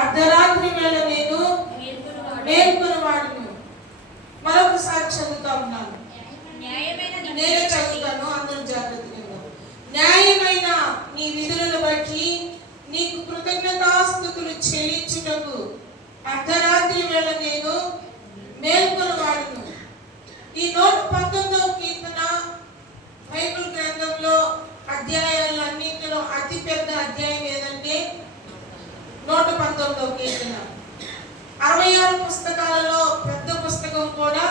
అర్ధరాత్రి వేళ నేను మేల్కొని వాడును. మరొకసారి చదువుతా ఉన్నాను, నేను చదువుతాను, అందరూ జాగ్రత్తగా. న్యాయమైన నీ విధులను బట్టి నీకు కృతజ్ఞతాస్తుతులు చెల్లించుటకు అర్ధరాత్రి వేళ నేను మేల్కొని వాడును. ఈ 119వ కీర్తన బైబిల్ గ్రంథంలో అధ్యాయాలన్నింటిలో అతి పెద్ద అధ్యాయం ఏదంటే 119వ కీర్తన. 66 పుస్తకాలలో పెద్ద పుస్తకం కూడా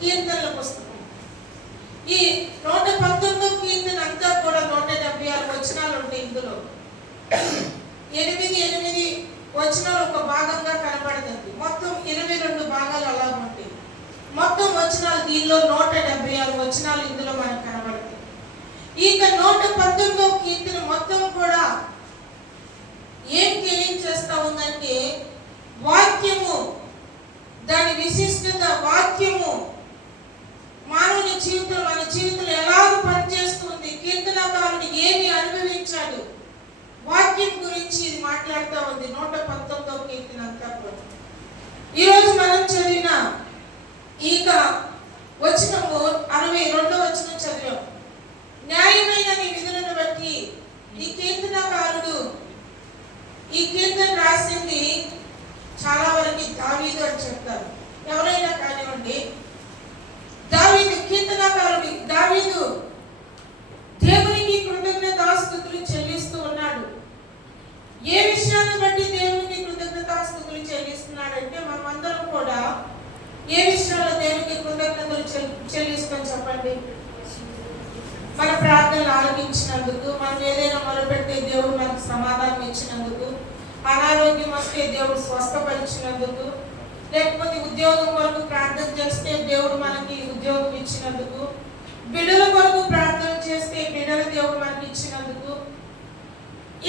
కీర్తనల పుస్తకం. ఈ 119వ కీర్తన అంతా కూడా 176 వచనాలు ఉంటాయి. ఇందులో 8 వచనాలు ఒక భాగంగా కనబడుతుంది. మొత్తం 22 భాగాలు అలా ఉంటాయి. మొత్తం వచనాలు దీనిలో 176 వచనాలు ఇందులో మనకు కనబడతాయి. ఇక 119వ కీర్తన మొత్తం కూడా ఏం తెలియజేస్తా ఉందంటే వాక్యము, దాని విశిష్టత, వాక్యము మానవుని జీవితంలో, మన జీవితంలో ఎలాగ పనిచేస్తుంది, కీర్తనకారుడు ఏమి అనుభవించాడు, వాక్యం గురించి మాట్లాడుతూ ఉంది 119వ కీర్తన అంతా కూడా. ఈరోజు మనం చదివిన ఇక వచనము 62వ వచనం చదివాం. న్యాయమైన నీ విధులను బట్టి ఈ కీర్తనకారుడు ఈ కీర్తన రాసింది చాలా వరకు దావీదు అని చెప్తారు. ఎవరైనా కానివ్వండి, దావీదు కీర్తనకారుడు, దావీదు దేవునికి కృతజ్ఞతాస్తుతులు చెల్లిస్తూ ఉన్నాడు. ఏ విషయాన్ని బట్టి దేవునికి కృతజ్ఞతాస్తుతులు చెల్లిస్తున్నాడంటే మనమందరం కూడా ఏ విషయాల్లో దేవునికి కృతజ్ఞతలు చెల్లిస్తాం చెప్పండి? మన ప్రార్థనలు ఆలకించినందుకు, మనం ఏదైనా మొదలుపెట్టే దేవుడు మనకు సమాధానం ఇచ్చినందుకు, అనారోగ్యం వస్తే దేవుడు స్వస్థపరిచినందుకు, లేకపోతే ఉద్యోగం కొరకు ప్రార్థన చేస్తే దేవుడు మనకి ఉద్యోగం ఇచ్చినందుకు, బిడ్డల కొరకు ప్రార్థన చేస్తే బిడ్డల దేవుడు మనకి ఇచ్చినందుకు,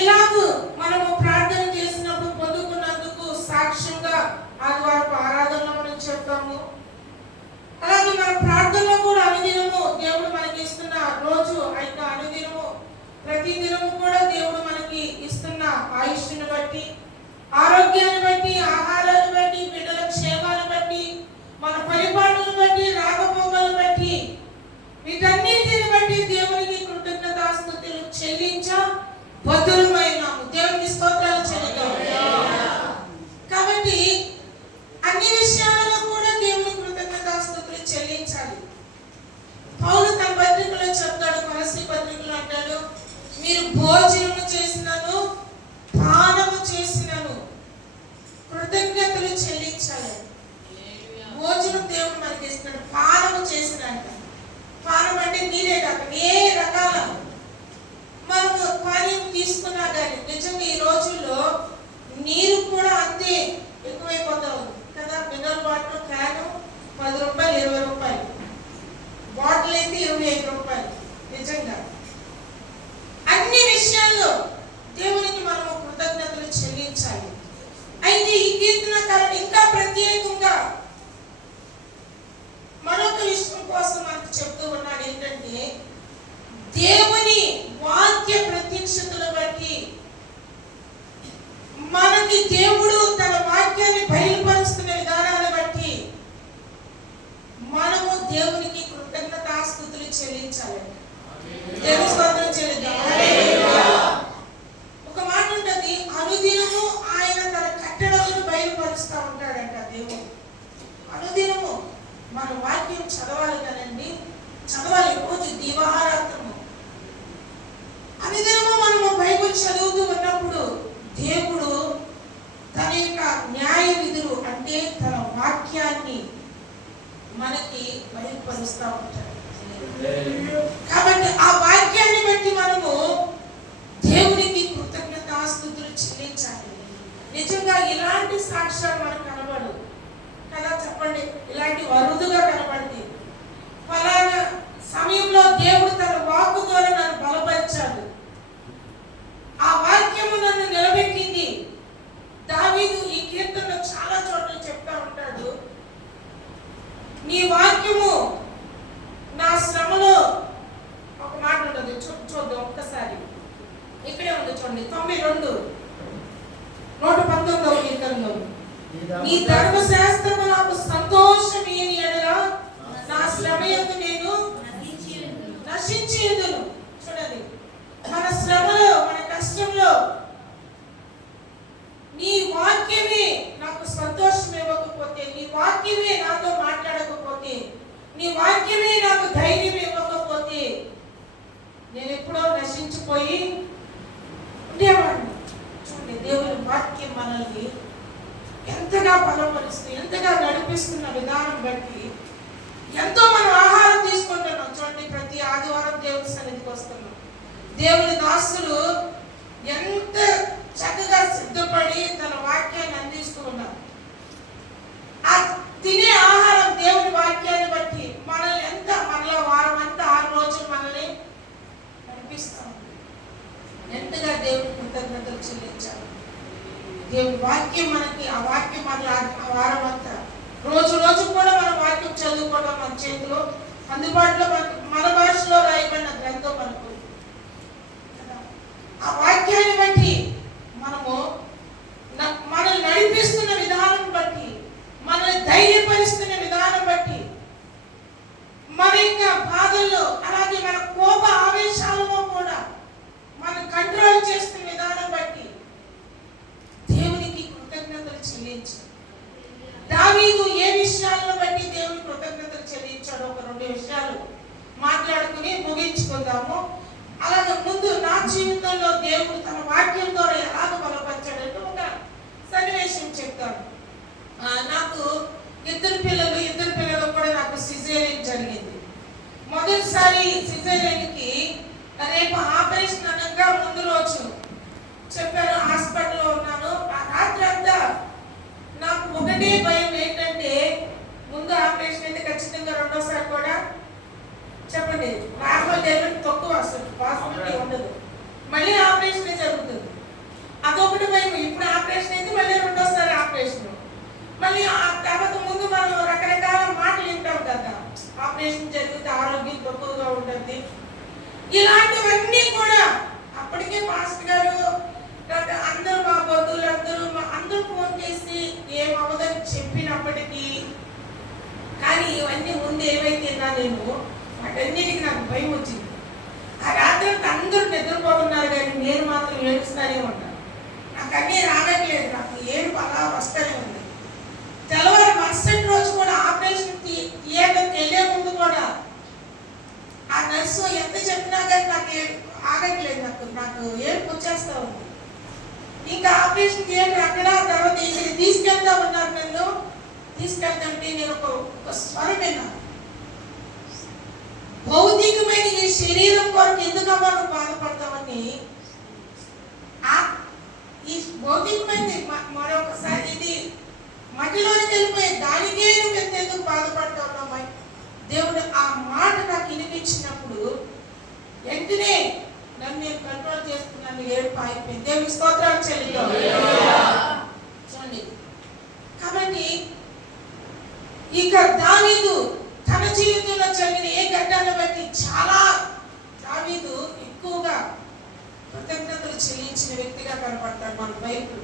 ఇలాగూ మనము ప్రార్థన చేసినప్పుడు పొందుకున్నందుకు సాక్ష్యంగా ఆదివారపు ఆరాధనలో మనం చెప్తాము. అలాగే మన ప్రార్థనలో కూడా అనుదినము దేవుడు మనకి ఇస్తున్న రోజు అయితే అనుదినము ప్రతి దినము కూడా దేవుడు మనకి ఇస్తున్న ఆయుష్ను బట్టి, ఆరోగ్యాన్ని బట్టి, ఆహారాన్ని బట్టి, బిడ్డల క్షేమాన్ని బట్టి, మన పరిపాలనను బట్టి, రాకపోకలను బట్టి, వీటన్నిటిని బట్టి దేవునికి కృతజ్ఞతాస్తుతులు చెల్లించ బద్దులమైనాము. దేవునికి స్తోత్రాలు చెల్లిద్దాం. కాబట్టి అన్ని విషయాలలో కూడా దేవుని కృతజ్ఞతాస్తుతులు చెల్లించాలి. పౌలు తన పత్రికలో చెప్తాడు, కొలస్సీ పత్రికలో అంటాడు, మీరు భోజనము చేసినను పానము చేసినను కృతజ్ఞతలు చెల్లించాలి. భోజనం దేవుడు మనకి ఇస్తున్నాడు, పానము చేసినంట. పానం అంటే నీరే కాక ఏ రకాల మనము పానీయం తీసుకున్నా కానీ నిజంగా ఈ రోజుల్లో నీరు కూడా అంతే ఎక్కువైపోతా ఉంది కదా. మినరల్ వాటర్ క్యాను 10 రూపాయలు, 20 రూపాయలు, బాటిల్ అయితే 25 రూపాయలు. నిజంగా అన్ని విషయాల్లో దేవునికి మనము కృతజ్ఞతలు చెల్లించాలి. అయితే ఈ కీర్తనకారుడు ఇంకా ప్రత్యేకంగా మరొక విషయం కోసం మనకు చెప్తూ ఉన్నాడు. ఏంటంటే దేవుని వాక్య ప్రత్యక్షతను బట్టి మనకి దేవుడు తన వాక్యాన్ని బయలుపరుస్తున్న విధానాన్ని బట్టి మనము దేవునికి కృతజ్ఞతాస్తుతులు చెల్లించాలి. దేవుని స్తోత్రం చెల్లిద్దాం. ఒక మాట ఉంటుంది, అనుదినము ఆయన తన కట్టడలను బయలుపరుస్తూ ఉంటాడంట దేవుడు. అనుదినము మన వాక్యం చదవాలి కదండి, చదవాలి. రోజు దీవారాత్రము అనుదినము మనము బైబిల్ చదువుతూ ఉన్నప్పుడు దేవుడు తన యొక్క న్యాయ విధులు అంటే తన వాక్యాన్ని మనకి బయలుపరుస్తూ ఉంటాడు. కాబట్టి ఆ వాక్యాన్ని బట్టి మనము దేవునికి కృతజ్ఞతాస్తుతులు చెల్లించాలి. నిజంగా ఇలాంటి సాక్ష్యాలు మనకు కనబడు కదా, చెప్పండి. ఇలాంటి అరుదుగా కనబడింది. ఫలానా సమయంలో దేవుడు తన వాక్కు ద్వారా నన్ను బలపరిచాడు, ఆ వాక్యము నన్ను నిలబెట్టింది. దావీదు ఈ కీర్తనలో చాలా చోట్ల చెప్తా ఉంటాడు, నీ వాక్యము నా శ్రమలో, ఒక మాట ఉంటుంది చూద్దాం ఒక్కసారి. ఇక్కడే ఉంది చూడండి, 92 119వ కీర్తన శాస్త్రంలో నీ ధర్మశాస్త్రము నాకు సంతోషమీయని ఎడల నా శ్రమయందు నేను నశించేందును. చూడండి, మన శ్రమలో మన కష్టంలో నీ వాక్యమే నాకు సంతోషం ఇవ్వకపోతే, నీ వాక్యమే నాతో మాట్లాడకపోతే, నీ వాక్యమే నాకు ధైర్యం ఇవ్వకపోతే నేను ఎప్పుడో నశించిపోయి ఉండేవాడిని. చూడండి, దేవుని వాక్యం మనల్ని ఎంతగా బలపరుస్తూ ఎంతగా నడిపిస్తున్న విధానం బట్టి ఎంతో మనం ఆహారం తీసుకుంటున్నాం. చూడండి, ప్రతి ఆదివారం దేవుని సన్నిధికి వస్తున్నాం. దేవుని దాసులు ఎంత చక్కగా సిద్ధపడి తన వాక్యాన్ని అందిస్తూ ఉన్నారు. ఆ తినే ఆహారం దేవుని వాక్యాన్ని బట్టి మనల్ని మనలో వారం అంతా 6 రోజులు మనల్ని నడిపిస్తాం. ఎంతగా దేవుని కృతజ్ఞతలు చెల్లించాలి. దేవుని వాక్యం మనకి, ఆ వాక్యం మన ఆ వారం అంతా రోజు రోజు కూడా మన వాక్యం చదువుకోవడం మన చేతిలో అందుబాటులో, మన భాషలో రాయబడిన గ్రంథం మనకు. ఆ వాక్యాన్ని బట్టి మనము మనల్ని నడిపిస్తున్న విధానం బట్టి, మనల్ని ధైర్యపరుస్తున్న విధానం బట్టి, మన యొక్క బాధల్లో అలాగే మన కోప ఆవేశాలలో కూడా మనం కంట్రోల్ చేస్తున్న విధానం బట్టి దేవునికి కృతజ్ఞతలు చెల్లించాలి. దావీదు ఏ విషయాలను బట్టి దేవుని కృతజ్ఞతలు చెల్లించాడు, ఒక 2 విషయాలు మాట్లాడుకుని ముగించుకుందాము. అలాగే ముందు నా జీవితంలో దేవుడు తన వాక్యం ద్వారా ఎలాగ బలపరిచాడంటే ఒక సన్నివేశం చెప్తాను. నాకు ఇద్దరు పిల్లలు కూడా నాకు సిజేరియన్ జరిగింది. మొదటిసారి సిజేరియన్కి రేపు ఆపరేషన్ అనగా ముందు రోజు చెప్పారు, హాస్పిటల్లో ఉన్నాను. ఆ రాత్రి అంతా నాకు ఒకటే భయం ఏంటంటే, ముందు ఆపరేషన్ అయితే ఖచ్చితంగా రెండోసారి కూడా చెప్పండి నార్మల్ డెలివరీ తక్కువ, అసలు పాసిబిలిటీ ఉండదు. మళ్ళీ ఆపరేషన్ జరుగుతుంది, అదొకటి భయం. ఇప్పుడు ఆపరేషన్ అయితే మళ్ళీ రెండోసారి ఆపరేషన్. మళ్ళీ ఆ తర్వాత ముందు మనం రకరకాల మాటలు వింటాం కదా, ఆపరేషన్ జరిగితే ఆరోగ్యం తక్కువగా ఉంటుంది, ఇలాంటివన్నీ కూడా. అప్పటికే పాస్టర్ గారు అందరూ మా బంధువులు అందరూ ఫోన్ చేసి ఏమవ్వదని చెప్పినప్పటికీ కానీ ఇవన్నీ ముందు ఏవైతే నేను వాటన్నిటికి నాకు భయం వచ్చింది. ఆ రాత్రి అందరూ నిద్రపోతున్నారు కానీ నేను మాత్రం ఏడుస్తూనే ఉన్నాను. నాకు అన్నీ రాగట్లేదు, నాకు ఏడుపు అలా వస్తూనే ఉంది. తెల్లవారు మరుసటి రోజు కూడా ఆపరేషన్ థియేటర్కి వెళ్ళే ముందు కూడా ఆ నర్సు ఎంత చెప్పినా కానీ నాకు ఆగట్లేదు, నాకు ఏడుపు వచ్చేస్తా ఉంది. ఇంకా ఆపరేషన్ థియేటర్ అక్కడ, తర్వాత ఇక్కడ తీసుకెళ్తా ఉన్నారు. నన్ను తీసుకెళ్తాంటే నేను ఒక స్వరం విన్నాను, భౌతికమైన ఈ శరీరం కొరకు ఎందుకు మనం బాధపడతామని. ఈ భౌతికమైనది మరొకసారి ఇది మట్టిలోకి వెళ్ళిపోయే దానికే నువ్వు ఎందుకు బాధపడతావు. దేవుడు ఆ మాట నాకు వినిపించినప్పుడు వెంటనే నన్ను నేను కంట్రోల్ చేసుకున్నాను, ఏడుపు అయిపోయింది. దేవుని స్తోత్రాలు చెల్లిద్దాం. చూడండి, కాబట్టి ఇక దావీదు తన జీవితంలో జరిగిన ఏ ఘట్టాన్ని బట్టి చాలా దావీదు ఎక్కువగా కృతజ్ఞతలు చెల్లించిన వ్యక్తిగా కనపడతాడు మన బైబిల్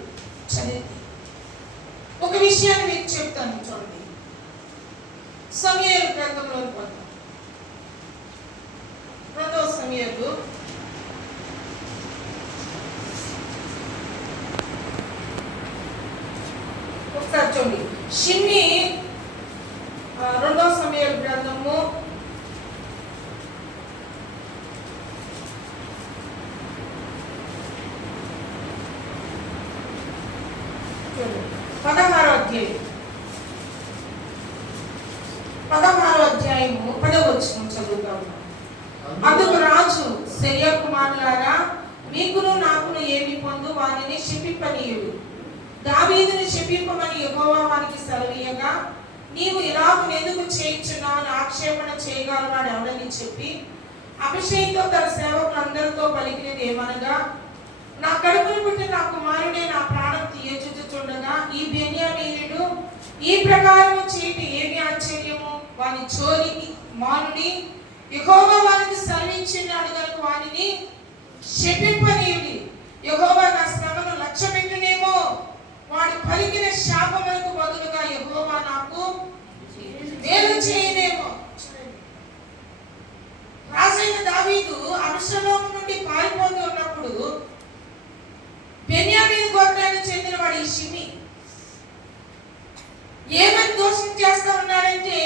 చదివితే. ఒక విషయాన్ని మీకు చెప్తాను, చూడండి. సమూయేలు గ్రంథంలోకి పోతాం. 2వ సమూయేలు ఒకసారి చూడండి. షిమ్మి 2వ సమూయేలు గ్రంథము 16వ అధ్యాయము 10వ వచనం చదువుతా ఉన్నాం. అందుకు రాజు సెరియా కుమారులారా, మీకును నాకును ఏమి పొందు, వానిని శపింపనీయుడు. దావీదుని శపింపమని యెహోవా వానికి సెలవీయగా, నీవు ఇలాగ ఎందుకు చేయించున్నావు అని ఆక్షేపణ చేయగలవాడు ఎవడని చెప్పి అభిషేకంతో తన సేవకులందరితో పలికినది ఏమనగా, నా కడుపును పుట్టిన నా కుమారుడే నా ప్రాణం తీయచుచుండగా ఈ బెన్యామీనుడు ఈ ప్రకారము చేయటి ఏమి ఆశ్చర్యము. వాని చోరికి మానుడి, యెహోవా వానికి సెలవిచ్చినాడు గనుక వానిని శపింపనీయుడి. యెహోవా నా శ్రమను లక్ష్యపెట్టునేమో, వాడి పలికిన శాపములకు బదులుగా యెహోవా నాకు మేలు చేయనేమో. రాజైన దావీదు అబ్షలోము నుండి పారిపోతూ ఉన్నప్పుడు బెన్యామీను గోత్రానికి చెందిన వాడు ఈ షిమి ఏమని దోషం చేస్తా ఉన్నాడంటే,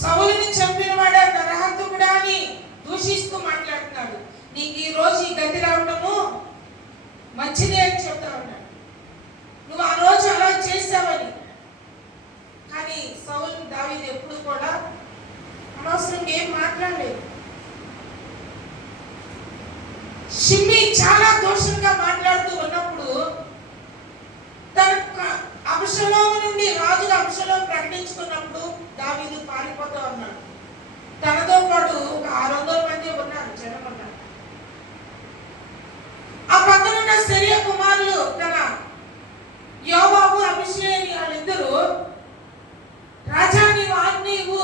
సౌలుని చంపిన వాడా, నరహంతకుడా అని దూషిస్తూ మాట్లాడుతున్నాడు. నీకు ఈ రోజు ఈ గతి రావడము మంచిదే అని చెప్తా ఉన్నాడు. నువ్వు ఆ రోజు అలా చేసావని. కానీ సౌలు దావీదు ఎప్పుడు కూడా అనవసరంగా ఏం మాట్లాడలేదు. షిమ్మి చాలా దోషంగా మాట్లాడుతూ ఉన్నప్పుడు తన అబ్షలోము నుండి రాజుగా అబ్షలోము ప్రకటించుకున్నప్పుడు దావీదు పారిపోతూ ఉన్నాడు. తనతో పాటు ఒక 600 మంది ఉన్నారు, జనం ఉన్నారు. ఆ పక్కనున్న సెరూయా కుమారులు తన యోవాబు అబీషై వాళ్ళిద్దరూ, రాజా నీవు ఆజ్ఞవు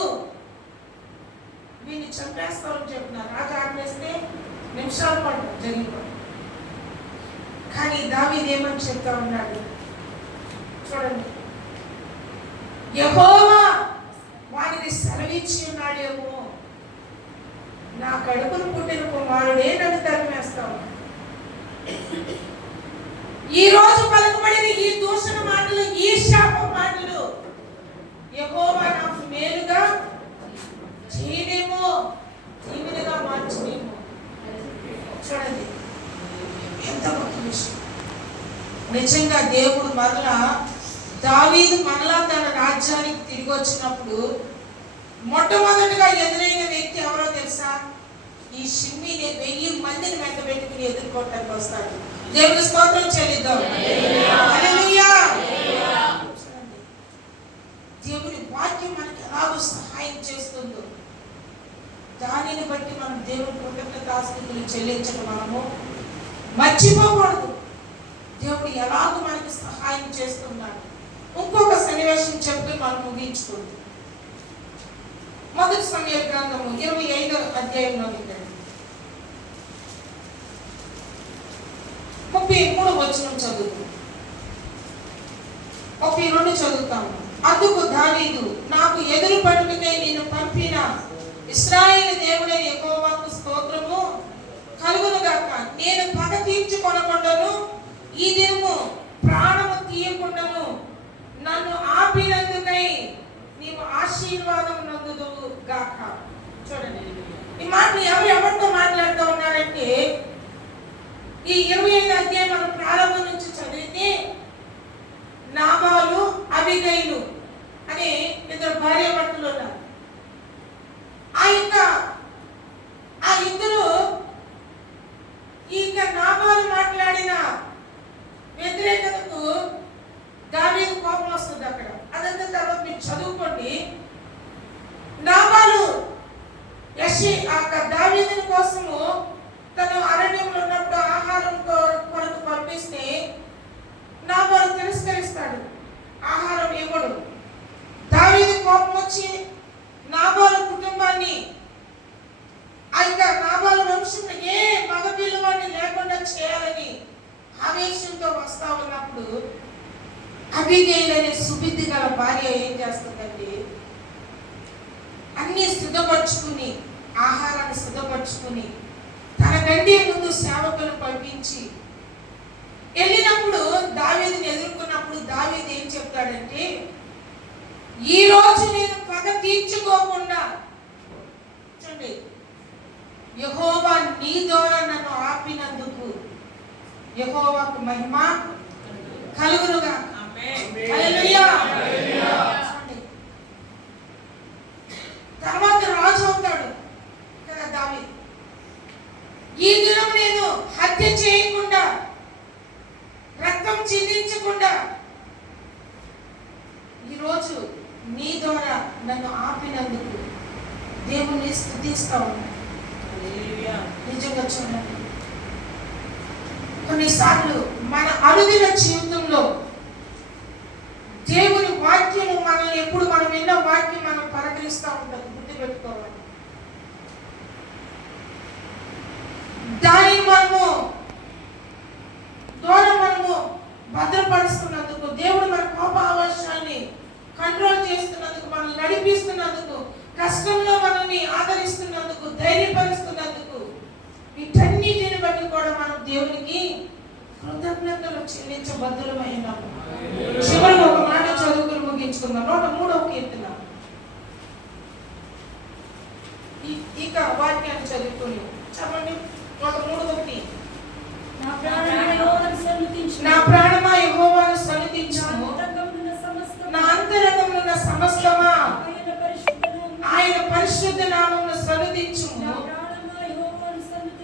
వీడిని చంపేస్తామని చెప్తున్నారు. రాజా ఆజ్ఞేస్తే నిమిషాలు పడ్డారు జరిగిపోయి. కానీ దావీదు ఏమని చెప్తా ఉన్నాడు చూడండి, యెహోవా వారికి సెలవిచ్చి ఉన్నాడేమో, నా కడుపును పుట్టిన కుమారుడే నన్ను తరిమేస్తావు. ఈ రోజు పలుకబడిన ఈ దూషణ మాటలు, ఈ శాప మాటలు యెహోవా నాకు మేలుగా చేయనేమో, దీవెనగా మార్చనేమో. చూడండి ఎంత గొప్ప విషయం. నిజంగా దేవుడు మరలా దావీదు మరలా తన రాజ్యానికి తిరిగి వచ్చినప్పుడు మొట్టమొదటిగా ఎదురైన వ్యక్తి ఎవరో తెలుసా? ఈ షిమ్మిని 1000 మందిని వెంట పెట్టుకుని ఎదుర్కోవటానికి వస్తాడు. దేవుని స్తోత్రం చెల్లిద్దాం. హల్లెలూయా. దేవుని వాక్యం మనకి ఎలాగో సహాయం చేస్తుందో దానిని బట్టి మనం దేవుని కృతజ్ఞతాస్తుతులు చెల్లించడం మనము మర్చిపోకూడదు. దేవుడు ఎలాగో మనకి సహాయం చేస్తున్నాడు. ఇంకొక సన్నివేశం చెప్పి మనం ముగించుకుంది. మొదటి సమూయేలు గ్రంథము 25వ అధ్యాయంలో 33వ వచనం చదువుతాం, 32 చదువుతాము. అందుకు దావీదు, నాకు ఎదురు పడుటకై నేను పంపిన ఇశ్రాయేలు దేవుడైన యెహోవాకు స్తోత్రము కలుగునుగాక. నేను పగ తీర్చుకొనకుండాను ఈ దినము ప్రాణము తీయకుండాను నన్ను ఆపినందుకై నీవు ఆశీర్వాదం నందుదువు గాక. చూడండి ఈ మాటలు ఎవరితో మాట్లాడుతూ ఉన్నారంటే, ఈ 25వ అధ్యాయం మనం ప్రారంభం నుంచి చదివితే నాబాలు అబీగైలు అనే 2 భార్యాభర్తలు ఉన్నారు. ఆ ఇద్దరు ఇంకా నాబాలు మాట్లాడిన వ్యతిరేకతకు దావీదు కోపం వస్తుంది. అక్కడ అదంతా తర్వాత మీరు చదువుకోండి. నాబాలు దావీదు కోసము తను అరణ్యంలో ఉన్నప్పుడు ఆహారం కొరకు పంపిస్తే నాబాలు తిరస్కరిస్తాడు, ఆహారం ఇవ్వడు. దావీదు కోపం వచ్చి నాబాలు కుటుంబాన్ని, నాబాలు వంశంలో ఏ మగ పిల్లవాడిని లేకుండా చేయాలని ఆవేశంతో వస్తా ఉన్నప్పుడు అబీగైలు అనే సుబుద్ధి గల భార్య ఏం చేస్తుందంటే, అన్ని సిద్ధపరచుకుని, ఆహారాన్ని సిద్ధపరచుకుని తన కంటే ముందు సేవకులను పంపించి వెళ్ళినప్పుడు దావీదుని ఎదుర్కొన్నప్పుడు దావీదు ఏం చెప్తాడంటే, ఈ రోజు నేను పగ తీర్చుకోకుండా చూడండి, యెహోవా నీ ద్వారా నన్ను ఆపినందుకు యెహోవాకు మహిమ కలుగునుగా. హల్లెలూయా. తర్వాత రాజు అవుతాడు కదా దావీదు. ఈ దినం నేను హత్య చేయకుండా, రక్తం చిందించకుండా ఈరోజు నీ ద్వారా నన్ను ఆపినందుకు దేవుని స్తుతిస్తా ఉన్నాను. నిజంగా చూడండి, కొన్నిసార్లు మన అనుదిన జీవితంలో దేవుని వాక్యము మనల్ని ఎప్పుడు మనం విన్న వాక్యం మనం పలకరిస్తూ ఉంటుంది. గుర్తుపెట్టుకోవాలి. దానిని మనము ద్వారా భద్రపరుస్తున్నందుకు, దేవుడు మన కోప ఆవేశాన్ని కంట్రోల్ చేస్తున్నందుకు, మనల్ని నడిపిస్తున్నందుకు, కష్టంలో మనల్ని ఆదరిస్తున్నందుకు, ధైర్యపరుస్తున్నందుకు, వీటన్నిటిని బట్టి కూడా మనం దేవునికి కృతజ్ఞతలు చెల్లించబద్దులమైనాము. చివరికి ఒక మాట చదువుకుని ముగించుకుందాం. 103వ కీర్తన. ఇక వాక్యాన్ని చదువుకుని చెప్పండి. 103:1. నా ప్రాణమా యెహోవాను సన్నుతించుము, నా అంతరంగంలో ఉన్న సమస్తమా ఆయన పరిశుద్ధ నామమును సన్నుతించుము.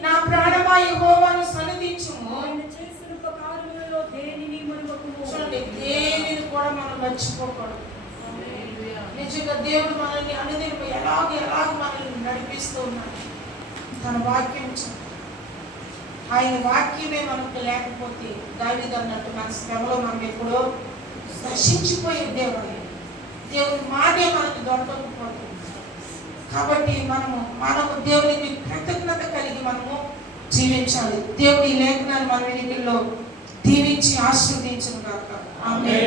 నా ప్రాణమా యెహోవాను సన్నుతించుము. చూడండి, దేనిని కూడా మనం మర్చిపోకూడదు. నిజంగా దేవుడు మనల్ని అనుదినం ఎలాగ మనల్ని నడిపిస్తూ ఉన్నాడు. తన వాక్యం ఆయన వాక్యమే మనకు లేకపోతే దావీదు అన్నట్టు మన శ్రమలో మనం ఎప్పుడో నశించిపోయే దేవుని మాటే మనకు దొరకకపోతుంది. కాబట్టి మనము దేవునికి కృతజ్ఞత కలిగి మనము జీవించాలి. దేవుడి లేఖనాలు మన వెలుగుల్లో దీవించి ఆశీర్వదించును గాక. ఆమేన్.